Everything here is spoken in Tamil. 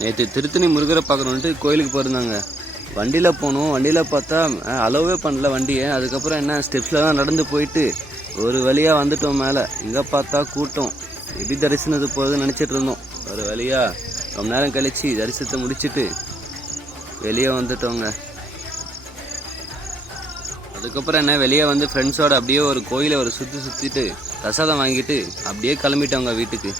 நேற்று திருத்தணி முருகரை பார்க்கணுன்ட்டு கோயிலுக்கு போயிருந்தாங்க. வண்டியில் போனோம். வண்டியில் பார்த்தா அலோவே பண்ணல வண்டியை. அதுக்கப்புறம் என்ன ஸ்டெப்ஸில் தான் நடந்து போயிட்டு ஒரு வழியாக வந்துட்டோம் மேலே. இங்கே பார்த்தா கூட்டம். எப்படி தரிசனத்து போகுதுன்னு நினச்சிட்டு இருந்தோம். ஒரு வழியாக ரொம்ப நேரம் கழிச்சு தரிசனத்தை முடிச்சுட்டு வெளியே வந்துட்டோங்க. அதுக்கப்புறம் என்ன வெளியே வந்து ஃப்ரெண்ட்ஸோட அப்படியே ஒரு கோயிலை ஒரு சுற்றிட்டு பிரசாதம் வாங்கிட்டு அப்படியே கிளம்பிட்டோங்க வீட்டுக்கு.